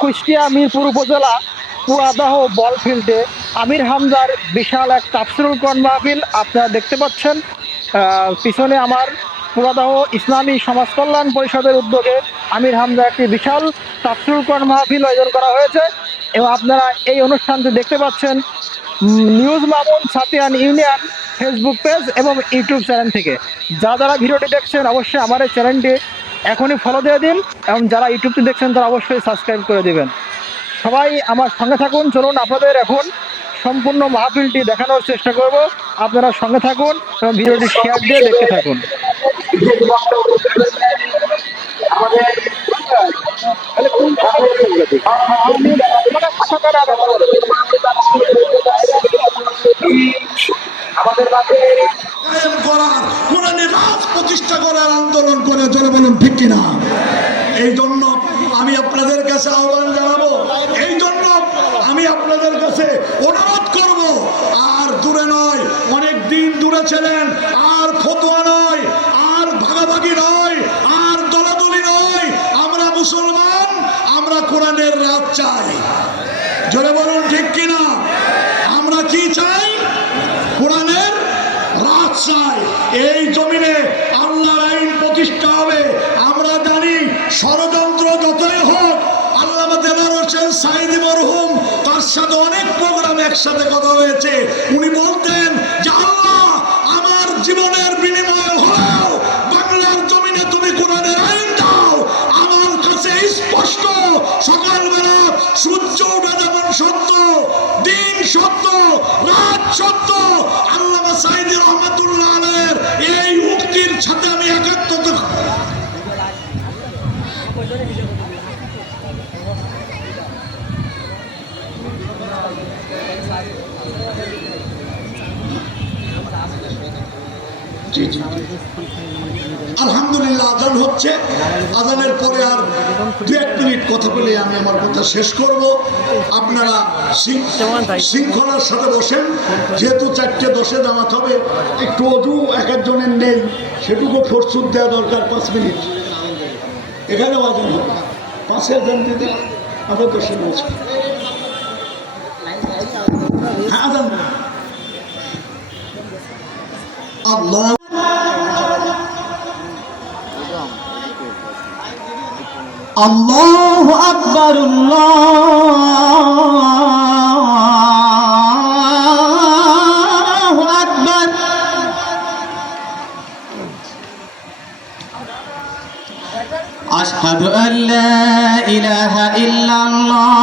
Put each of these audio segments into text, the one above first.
কুষ্টিয়া মিরপুর উপজেলা পুরাদাহ বল ফিল্ডে আমির হামজার বিশাল এক তাফসিরুল কোরআন মাহফিল আপনারা দেখতে পাচ্ছেন। পিছনে আমার পুরাদাহ ইসলামী সমাজ কল্যাণ পরিষদের উদ্যোগে আমির হামজা একটি বিশাল তাফসিরুল কোরআন মাহফিল আয়োজন করা হয়েছে এবং আপনারা এই অনুষ্ঠানটি দেখতে পাচ্ছেন news Mamun Satiyan union Facebook page এবং ইউটিউব চ্যানেল থেকে। যারা যারা ভিডিওটি দেখছেন অবশ্যই আমার এই চ্যানেলটি এখনই ফলো দিয়ে দিন এবং যারা ইউটিউবটি দেখছেন তারা অবশ্যই সাবস্ক্রাইব করে দেবেন। সবাই আমার সঙ্গে থাকুন, চলুন আপনাদের এখন সম্পূর্ণ মাহফিলটি দেখানোর চেষ্টা করব। আপনারা সঙ্গে থাকুন এবং ভিডিওটি শেয়ার দিয়ে দেখতে থাকুন। আমাদের মাঝে কোরআনের রাজ প্রতিষ্ঠা করার আন্দোলন করে চলে, বলুন ঠিক কিনা? এই জন্য আমি আপনাদের কাছে আহ্বান জানাবো, এই জন্য আমি আপনাদের কাছে অনুরোধ করব, আর দূরে নয়, অনেক দিন দূরে ছিলেন, আর ফতোয়া নয়, আর ভাগাভাগি নয়, আর দলাদলি নয়। আমরা মুসলমান, আমরা কোরআনের রাজ চাই। জোরে বলুন ঠিক কিনা? আমরা কি চাই? কোরআনের রাজ চাই। এই জমিনে আল্লাহর আইন প্রতিষ্ঠা হবে। আমরা জানি ষড়যন্ত্র যতই হোক, আল্লামা দেলোয়ার হোসেন সাঈদী মরহুম, তার সাথে অনেক প্রোগ্রাম একসাথে কথা হয়েছে। উনি বলতেন যে আল্লাহ, আমার জীবনের বিনিময় হলেও বাংলার জমিনে তুমি কোরআনের আইন দাও। আমার কাছে স্পষ্ট, সকালবেলা সূর্য ওঠা যেমন সত্য, দিন সত্য, রাত সত্য, আল্লামা সাঈদী রহমাতুল্লাহ আলাইহির এই উক্তির সাথে আমি একাত্মতা। আলহামদুলিল্লাহ, আজান হচ্ছে। আজানের পরে আর 2-1 মিনিট কথা বলে আমি আমার কথা শেষ করব। আপনারা শৃঙ্খলার সাথে বসেন, যেহেতু 4:10 জামাত হবে। একটু অজু এক একজনের নেই, সেটুকু ফরসুদ দেওয়া দরকার। 5 মিনিট এখানেও আজান হবে, 5 আজান দিদি আবার 10 মিনিট। হ্যাঁ, আজান। আল্লাহ আল্লাহু আকবার, আল্লাহু আকবার। আশহাদু আল্লা ইলাহা ইল্লাল্লাহ,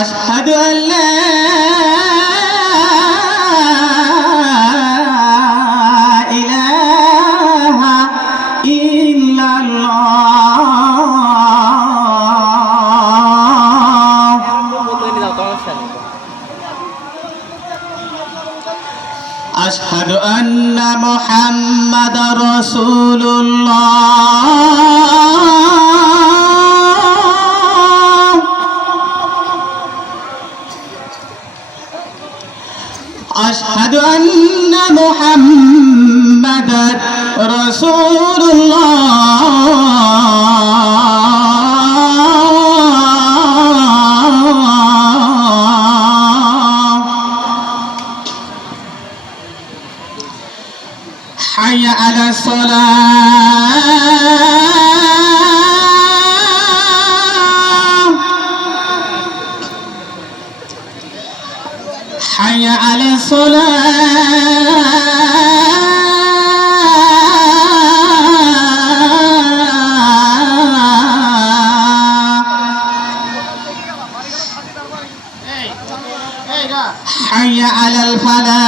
আশহাদু আল্লা আশহাদু আন্না মুহাম্মাদার রাসূলুল্লাহ, আশহাদু আন্না মুহাম্মাদার রাসূলুল্লাহ, হাইয়া আলা সালাহ, হাইয়া আলা সালাহ, হাইয়া আলাল ফালাহ,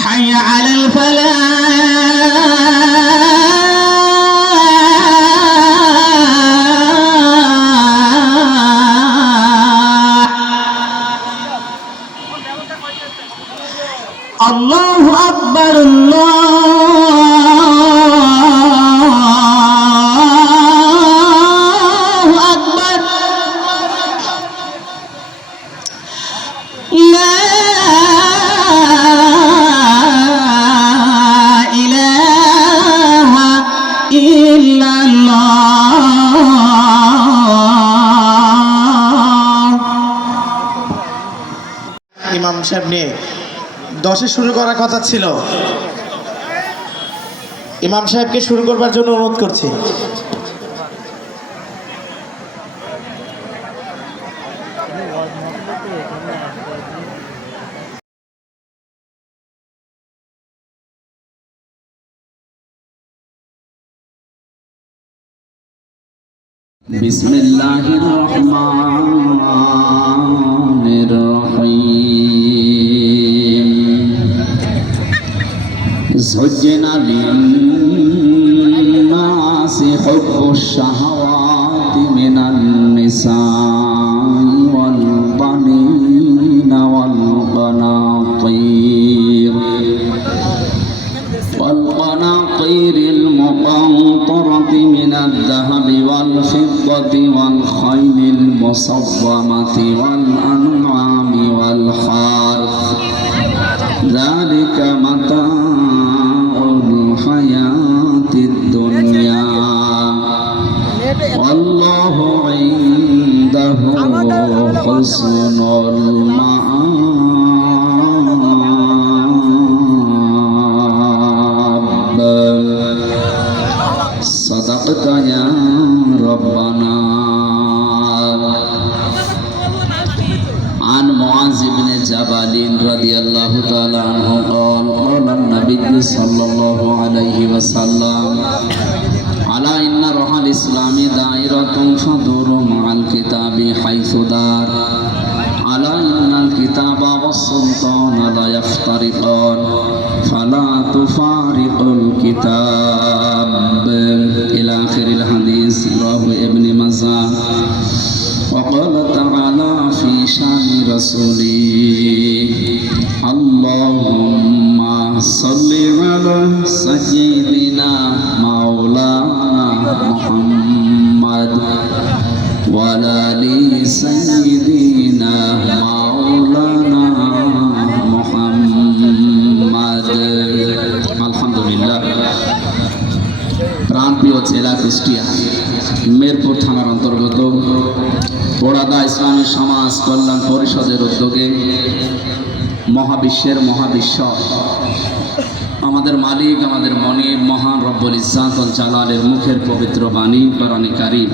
হাইয়া আলাল ফালাহ। আল্লাহু আকবার, আল্লাহ ইমাম সাহেব নিয়ে 10-এ শুরু করার কথা ছিল। ইমাম সাহেবকে শুরু করবার জন্য অনুরোধ করছি। বিসমিল্লাহির রহমানির রহিম। যুজ্জিনা লিন-নাসি হুব্বুশ শাহাওয়াতি মিনান নিসাই ওয়াল বানিনা ওয়াল কানাতির والقناطير المقنطرة من الذهب والفضة والخيل المصومة والأنعام والحرث ذلك متاع الحياة الدنيا والله عنده حسن المآب. صدقت يا ربنا. عن معاذ بن جبل رضي الله تعالى عنه قال قال النبي صلى الله عليه وسلم ألا إن روح الإسلام دائرة فدور مع الكتاب حيث دار ألا إن الكتاب والسلطان لا يفترقان فلا تفارق الكتاب إلى آخر الحديث. رواه ابن ماجه. وقال تعالى في شان رسوله اللهم صل على سيدنا مولانا محمد وعلى آل سيدنا مولانا محمد. আলহামদুলিল্লাহ। প্রাণপ্রিয় জেলা কুষ্টিয়া মেরপুর থানার অন্তর্গত পোড়াদা ইসলামী সমাজ কল্যাণ পরিষদের উদ্যোগে মহাবিশ্বের মহাবিশ্ব আমাদের মালিক আমাদের মনিব মহান রব্বুল ইজ্জাত ওয়াল জালালের মুখের পবিত্র বাণী কোরআনে কারীম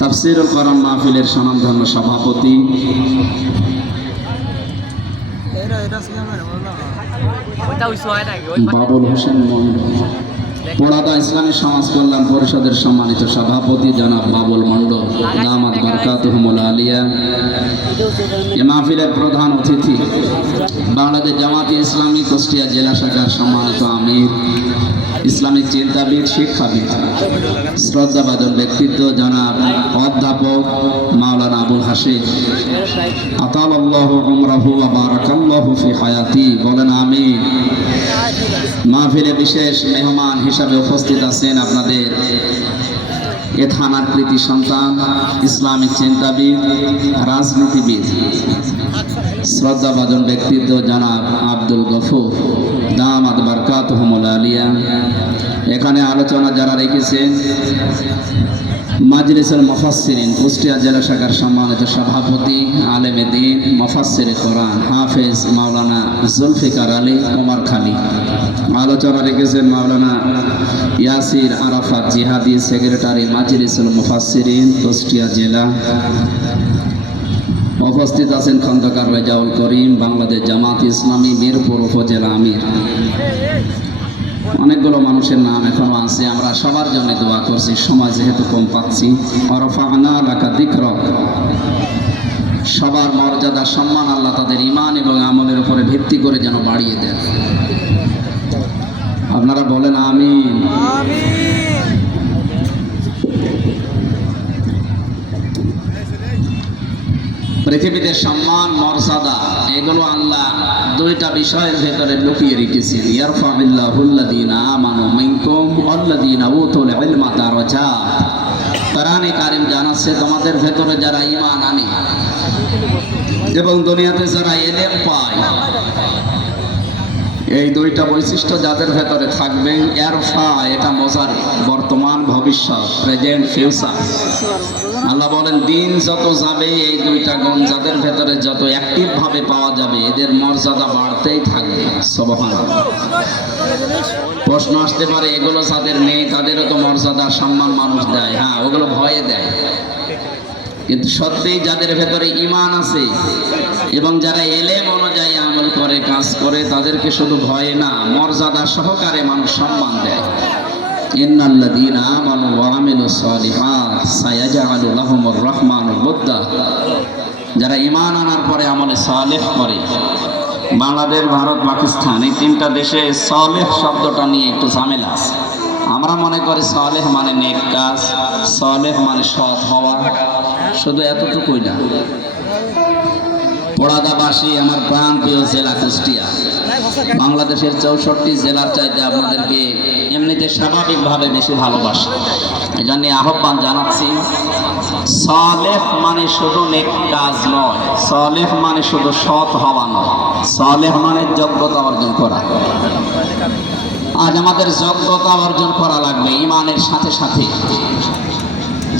তাফসীরুল কোরআন মাহফিলের স্বনামধন্য সভাপতি বাবুল হোসেন মন্ডল, পোড়াদা ইসলামী সমাজ কল্যাণ পরিষদের সম্মানিত সভাপতি জনাব বাবুল মন্ডল দামাত বারকাতুহুমুল আলিয়া, এ মাহফিলের প্রধান অতিথি বাংলাদেশ জামাতে ইসলামী কুষ্টিয়া জেলা শাখার সম্মানিত আমির, ইসলামিক চিন্তাবিদ, শিক্ষাবিদ, শ্রদ্ধাভাজন ব্যক্তিত্ব জনাব অধ্যাপক মাওলানা আবুল হাশিম আতালাল্লাহু উমরাহু ওয়া বারাকাল্লাহু ফি হায়াতি। বলেন আমিন। মাহফিলে বিশেষ মেহমান হিসাবে উপস্থিত আছেন আপনাদের এ থানার কৃতি সন্তান, ইসলামিক চিন্তাবিদ, রাজনীতিবিদ, শ্রদ্ধাভাজন ব্যক্তিত্ব জনাব আব্দুল গফুর দামাত বারকাতুহুমুল আলিয়া। এখানে আলোচনা যারা রেখেছেন মাজলিসুল মুফাসসিরিন কুষ্টিয়া জেলা শাখার সম্মানিত সভাপতি আলেমে দ্বীন মুফাসসিরে কোরআন হাফেজ মাওলানা জুলফিকার আলী কুমারখালী। আলোচনা রেখেছেন মাওলানা ইয়াসির আরাফাত জিহাদি, সেক্রেটারি মাজলিসুল মুফাসসিরিন কুষ্টিয়া জেলা। উপস্থিত আছেন খন্দকার রেজাউল করিম, বাংলাদেশ জামাত ইসলামী মিরপুর উপজেলা আমির। অনেকগুলো মানুষের নাম এখনো আছে, আমরা সবার জন্য দোয়া করছি, সময় যেহেতু কম পাচ্ছি। ওয়ারফা'না লাকা যিকরাক, সবার মর্যাদা সম্মান আল্লাহ তাদের ঈমান এবং আমলের উপরে ভিত্তি করে যেন বাড়িয়ে দেন। আপনারা বলেন আমিন। পৃথিবীতে সম্মান মর্যাদা এগুলো আল্লাহ দুইটা বিষয়ের ভেতরে লুকিয়ে রেখেছেন। ইয়ারফা'ুল্লাহুল্লাযীনা আমানু মিনকুম ওয়াল্লাযীনা উতুল ইলমা দারাজাত। কোরআনে কারীম জানাচ্ছে তোমাদের ভেতরে যারা ঈমান আনে এবং দুনিয়াতে যারা ইলম পায়, এই দুইটা বৈশিষ্ট্য যাদের ভেতরে থাকবে, ইয়ারফা এটা মজারে বর্তমান ভবিষ্যৎ, প্রেজেন্ট ফিউচার। আল্লাহ বলেন দিন যত যাবে এই দুইটা গুণ যাদের ভেতরে যত অ্যাক্টিভ ভাবে পাওয়া যাবে এদের মর্যাদা বাড়তেই থাকবে। সুবহানাল্লাহ। প্রশ্ন আসতে পারে এগুলো যাদের নেই তাদেরও তো মর্যাদা সম্মান মানুষ দেয়, হ্যাঁ ওগুলো ভয়ে দেয়, কিন্তু সত্যিই যাদের ভেতরে ঈমান আছে এবং যারা এলেম অনুযায়ী আমল করে কাজ করে তাদেরকে শুধু ভয়ে না মর্যাদা সহকারে মানুষ সম্মান দেয়। ইন্নাল্লাযীনা আমানু ওয়া আমিলুস সালিহাত সায়াজআলু লাহুমুর রাহমানুল ওদ্দা। যারা ঈমান আনার পরে আমলে সালেহ করে, বাংলাদেশ, ভারত, পাকিস্তান এই তিনটা দেশে সালেহ শব্দটা নিয়ে একটু ঝামেলা আছে। আমরা মনে করি সালেহ মানে নেক কাজ, সালেহ মানে সৎ হওয়া, শুধু এতটুকুই না। পড়াদাবাসী আমার প্রাণ প্রিয় জেলা কুষ্টিয়া, বাংলাদেশের 64 জেলার চাইতে আপনাদেরকে এমনিতে স্বাভাবিকভাবে বেশি ভালোবাসি। এই জন্য আহ্বান জানাচ্ছি, সালেহ মানে শুধু নেক কাজ নয়, সালেহ মানে শুধু সৎ হওয়া নয়, সালেহ মানে যোগ্যতা অর্জন করা। আজ আমাদের যোগ্যতা অর্জন করা লাগবে ঈমানের সাথে সাথে।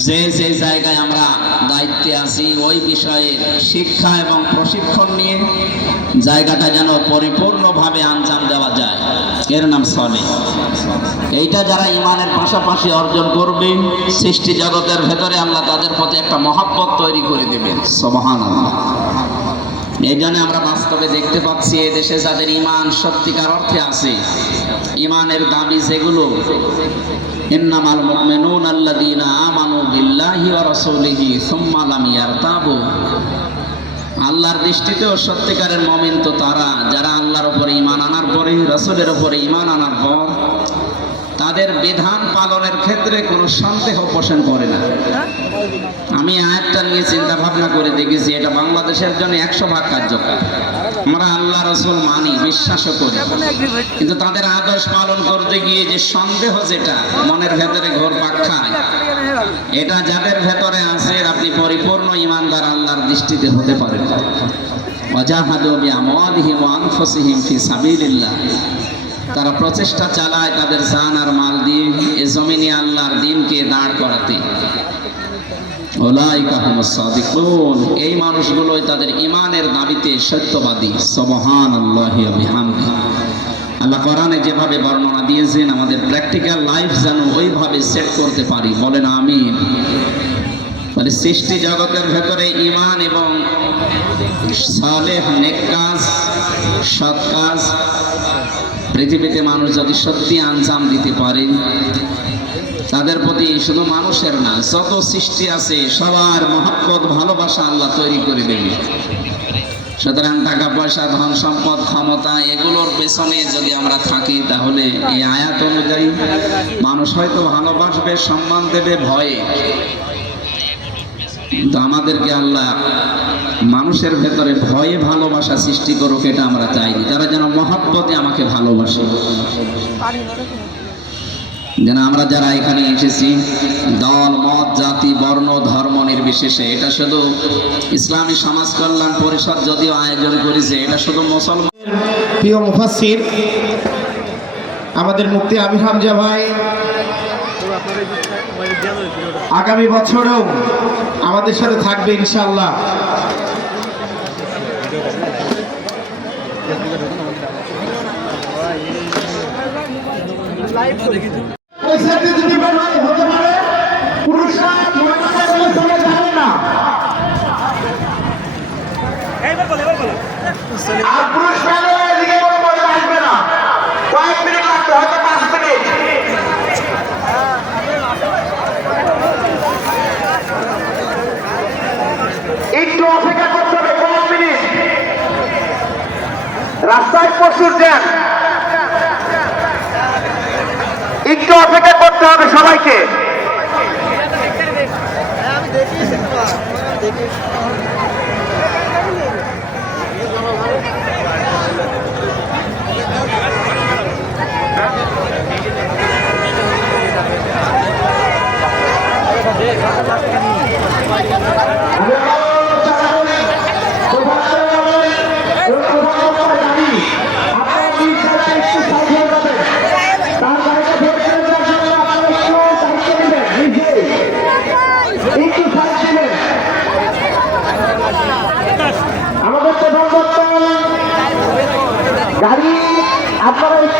যে যে জায়গায় আমরা দায়িত্বে আছি ওই বিষয়ে শিক্ষা এবং প্রশিক্ষণ নিয়ে জায়গাটা যেন পরিপূর্ণভাবে আঞ্জাম দেওয়া যায়, এর নাম সালেহ। এইটা যারা ঈমানের পাশাপাশি অর্জন করবে সৃষ্টি জগতের ভেতরে আল্লাহ তাদের প্রতি একটা মহব্বত তৈরি করে দেবেন। সুবহানাল্লাহ। এই জন্য আমরা বাস্তবে দেখতে পাচ্ছি এদেশে যাদের ঈমান সত্যিকার অর্থে আছে, ঈমানের দাবি যেগুলো, ইন্নামাল মুমিনুনা আল্লাযীনা আমানু বিল্লাহি ওয়া রাসূলিহি সুম্মা লাম ইয়ারতাবু। আল্লাহর দৃষ্টিতেও সত্যিকারের মুমিন তো তারা যারা আল্লাহর উপরে ঈমান আনার পরে, রাসূলের উপরে ঈমান আনার পর তাদের বিধান পালনের ক্ষেত্রে কোনো সন্দেহ পোষণ করে না। আমি আয়াতটা নিয়ে চিন্তা ভাবনা করে দেখেছি, এটা বাংলাদেশের জন্য 100% কার্যকর। আমরা আল্লাহ রাসূল মানি, বিশ্বাসও করি, কিন্তু তাদের আদর্শ পালন করতে গিয়ে যে সন্দেহ যেটা মনের ভেতরে ঘুরপাক খায়, এটা যাদের ভেতরে আছে আপনি পরিপূর্ণ ঈমানদার আল্লাহর দৃষ্টিতে হতে পারেন। ওয়াজাহাদু বিআমওয়ালিহিম ওয়া আনফুসিহিম ফি সাবিলিল্লাহ। তারা প্রচেষ্টা চালায় তাদের জান আর মাল দিয়ে এ জমিনে আল্লাহর দ্বীনকে দাঁড় করাতে। উলাইকা হুমুস সাদিকুন। এই মানুষগুলোই তাদের ঈমানের দাবিতে সত্যবাদী। সুবহানাল্লাহি ওয়া বিহামদিহি। আল্লাহ কোরআনে যেভাবে বর্ণনা দিয়েছেন আমাদের প্র্যাকটিক্যাল লাইফ যেন ওইভাবে সেট করতে পারি, বলেন আমিন। মানে সৃষ্টি জগতের ভেতরে ঈমান এবং সালেহ নেক কাজ, সৎ কাজ পৃথিবীতে মানুষ যদি সত্যি আঞ্জাম দিতে পারে, তাদের প্রতি শুধু মানুষের না যত সৃষ্টি আছে সবার মহব্বত ভালোবাসা আল্লাহ তৈরি করে দেবে। সুতরাং টাকা পয়সা, ধন সম্পদ, ক্ষমতা এগুলোর পেছনে যদি আমরা থাকি তাহলে এই আয়াত অনুযায়ী মানুষ হয়তো ভালোবাসবে, সম্মান দেবে ভয়ে, কিন্তু আমাদেরকে আল্লাহ মানুষের ভেতরে ভয়ে ভালোবাসা সৃষ্টি করুক, এটা আমরা চাইনি। তারা যেন মহব্বতে আমাকে ভালোবাসে, যেন আমরা যারা এখানে এসেছি দল, মত, জাতি, বর্ণ, ধর্ম নির্বিশেষে, এটা শুধু ইসলামী সমাজ কল্যাণ পরিষদ যদিও আয়োজন করেছে, এটা শুধু মুসলমান। প্রিয় মুফাসসির আমাদের মুফতি আমির হামজা ভাই আগামী বছরও আমাদের সাথে থাকবে ইনশাআল্লাহ। একটু অপেক্ষা করতে হবে, 5 মিনিট। রাস্তায় প্রচুর জ্যাম, একটু অপেক্ষা করতে হবে সবাইকে।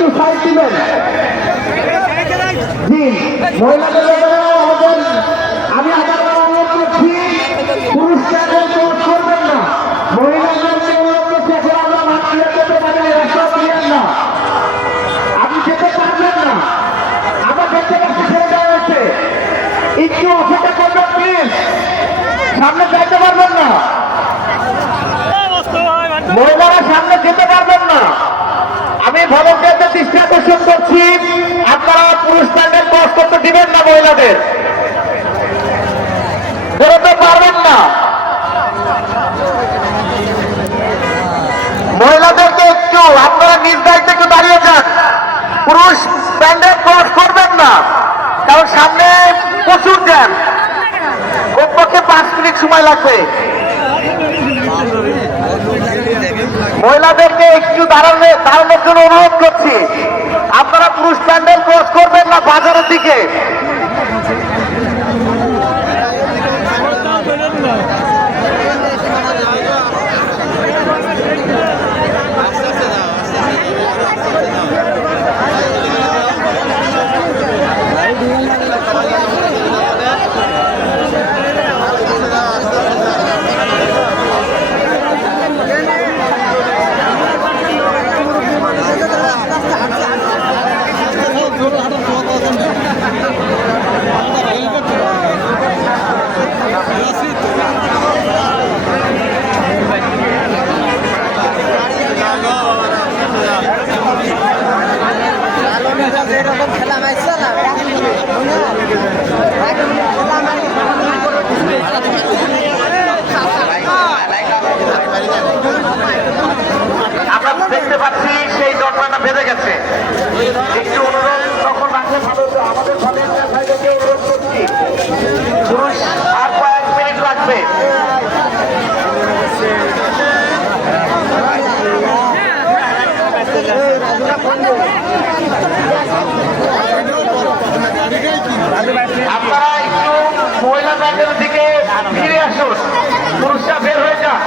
একটু সাইড দিবেন। জি, মহিলাদের ব্যাপারে আমাদের আমি আবার অনুরোধ করছি, পুরুষদের দোষ করবেন না। মহিলাদেরকে অনুরোধ করছি, এখন আমরা মাটিয়ে যেতে পারি, রাস্তা দিলেন না, আপনি যেতে পারবেন না, আমার দেখতে পাচ্ছি ছেড়ে দেওয়া হয়েছে। একটু অপেক্ষা করবেন প্লিজ, সামনে যাইতে পারবেন না, মহিলারা সামনে যেতে পারবেন না। আমি ভলেন্টিয়ারদের দৃষ্টি আকর্ষণ করছি, আপনারা পুরুষ প্যান্ডেল ক্রস করতে দিবেন না, মহিলাদের বেরোতে পারবেন না। মহিলাদেরকে একটু আপনারা নিজ দায়িত্বে একটু দাঁড়িয়ে যান, পুরুষ প্যান্ডেল ক্রস করবেন না, কারণ সামনে প্রচুর জ্যাম, কমপক্ষে 5 মিনিট সময় লাগবে। মহিলাদেরকে একটু দাঁড়ানোর জন্য অনুরোধ করছি, আপনারা পুরুষ প্যান্ডেল ক্রস করবেন না বাজারের দিকে। আমরা দেখতে পাচ্ছি সেই দরজাটা বেঁধে গেছে, একটু অনুরোধ তখন রাখলে ভালো হতো। আমাদের ভলেন্টিয়ার ভাইদেরকে অনুরোধ করছি, পুরুষ আর কয়েক মিনিট লাগবে। আপনারা একটু মহিলা প্যান্ডেলের দিকে ফিরে আসুন, পুরুষরা বের হয়ে যান,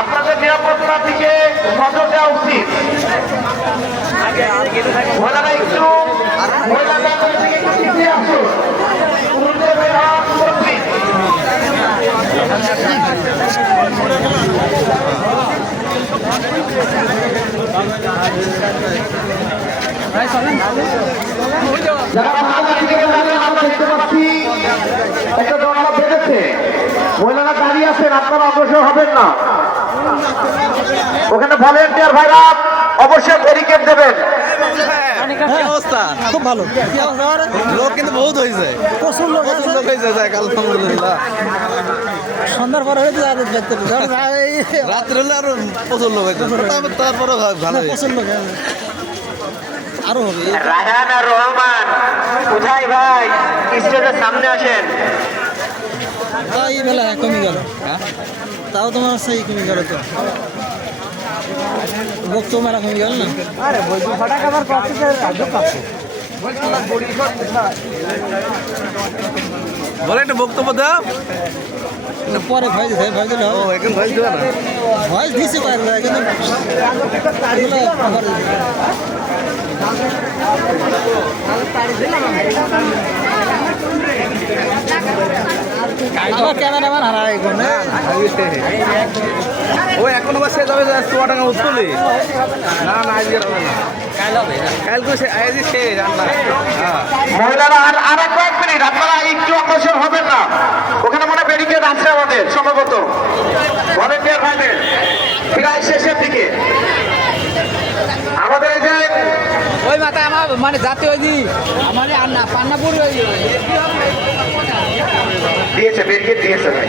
আপনাদের নিরাপত্তার দিকে নজর দেওয়া উচিত। মহিলারা একটু মহিলা প্যান্ডেলের দিকে একটু ফিরে আসুন, পুরুষদের বের হওয়া উচিত। যারা বাংলা থেকে দাঁড়িয়ে আমরা দেখতে পাচ্ছি একটা দরজা বেঁধেছে, মহিলারা দাঁড়িয়ে আছেন, আপনারা অগ্রসর হবেন না। ওখানে ভলেন্টিয়ার ভাইরা অবশ্যই ব্যারিকেড দেবেন। খুব ভালো লোক কিন্তু বহুত হয়েছে, প্রচুর লোক হয়েছে, আলহামদুলিল্লাহ। সন্ধ্যার পরে হয়েছে রাত্রে হলে আরো প্রচুর লোক হয়েছে, তারপরে ভালো প্রচুর লোক আরো হবে। রায়হান আর রহমান কোথায় ভাই, স্টেজের সামনে আসেন। এই বেলা কমে গেল, তাও তোমার সেই কমে গেল, তো বক্তব্য মেলা কমে গেল না। আরে বলে একটা বক্তব্য দাও, পরে ভয় দিতে ভয় দিলে এখন ভয় দিবে না, ভয় দিছে কয়েকবার কিন্তু আমার ক্যামেরাম্যান হারাই ও এখন সে যাবে 100 টাকা উঠলি না না আজকে হবে না, কাল হবে, কালকে আজ শেষ। মহিলারা আর কয়েক মিনিট, আপনারা একটু অগ্রসর হবেন না, ওখানে মনে ব্যারিকেড আছে আমাদের সম্ভবত ভলেন্টিয়ার ভাইদের প্রায় শেষের দিকে। আমাদের এই যে ওই মাথায় আমার মানে যাতে ওই আমার পান্নাপুর দিয়েছে ব্যারিকেড দিয়েছে ভাই।